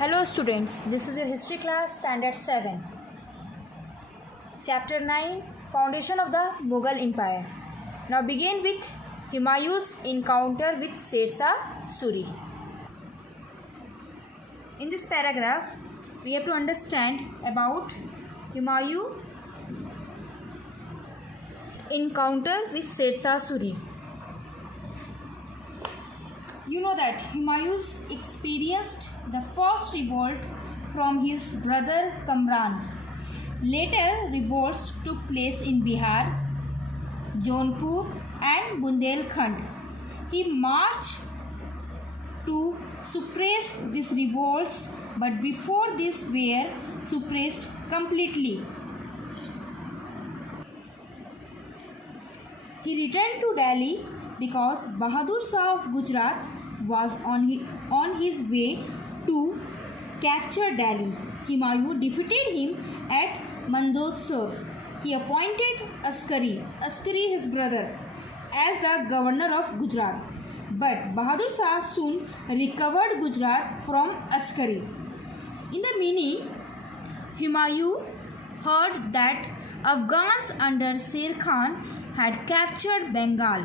Hello students, this is your history class standard 7. Chapter 9, Foundation of the Mughal Empire. Now begin with Humayun's encounter with Sher Suri. In this paragraph, we have to understand about Humayun encounter with Sher Suri. You know that Humayun experienced the first revolt from his brother Kamran. Later revolts took place in Bihar, Jaunpur and Bundelkhand. He marched to suppress these revolts, but before this were suppressed completely. He returned to Delhi because Bahadur Shah of Gujarat was on his way to capture Delhi. Humayun defeated him at Mandsaur. He appointed Askari, his brother, as the governor of Gujarat. But Bahadur Shah soon recovered Gujarat from Askari. In the meaning, Humayun heard that Afghans under Sher Khan had captured Bengal.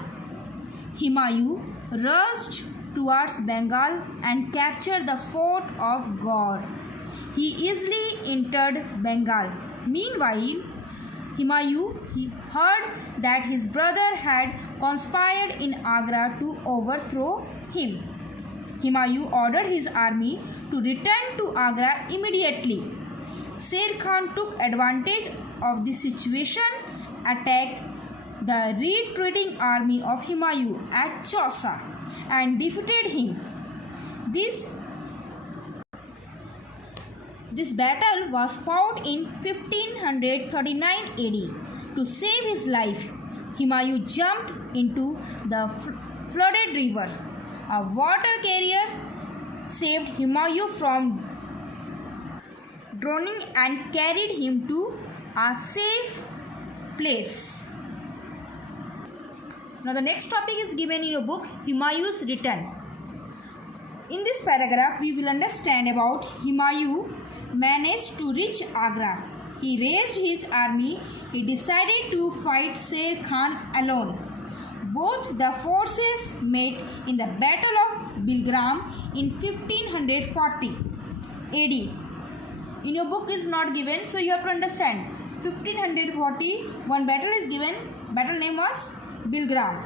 Humayun rushed towards Bengal and captured the fort of Gaur. He easily entered Bengal. Meanwhile, Humayun heard that his brother had conspired in Agra to overthrow him. Humayun ordered his army to return to Agra immediately. Sher Khan took advantage of the situation, attacked the retreating army of Humayun at Chausa and defeated him. This battle was fought in 1539 AD. To save his life, Humayun jumped into the flooded river. A water carrier saved Humayun from drowning and carried him to a safe place. Now the next topic is given in your book, Humayun's Return. In this paragraph, we will understand about Humayun managed to reach Agra. He raised his army. He decided to fight Sher Khan alone. Both the forces met in the Battle of Bilgram in 1540 AD. In your book is not given, so you have to understand. 1540, one battle is given. Battle name was Bilgram.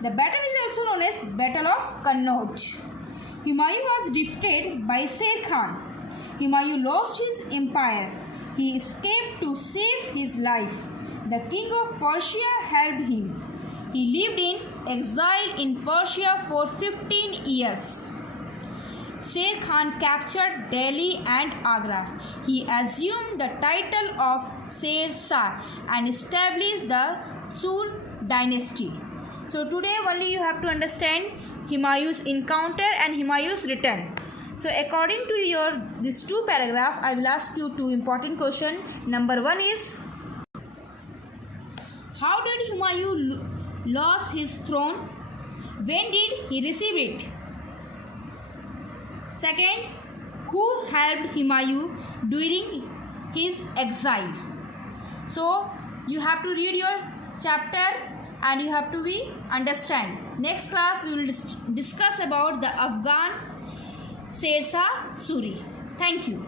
The battle is also known as Battle of Kannauj. Humayun was defeated by Sher Khan. Humayun lost his empire. He escaped to save his life. The king of Persia helped him. He lived in exile in Persia for 15 years. Sher Khan captured Delhi and Agra. He assumed the title of Sher Shah and established the Sur dynasty. So today only you have to understand Humayun's encounter and Humayun's return. So according to this two paragraph, I will ask you two important questions. Number one is, how did Humayun lose his throne? When did he receive it? Second, who helped Humayun during his exile? So you have to read your chapter and you have to understand. Next class we will discuss about the Afghan Sher Suri. Thank you.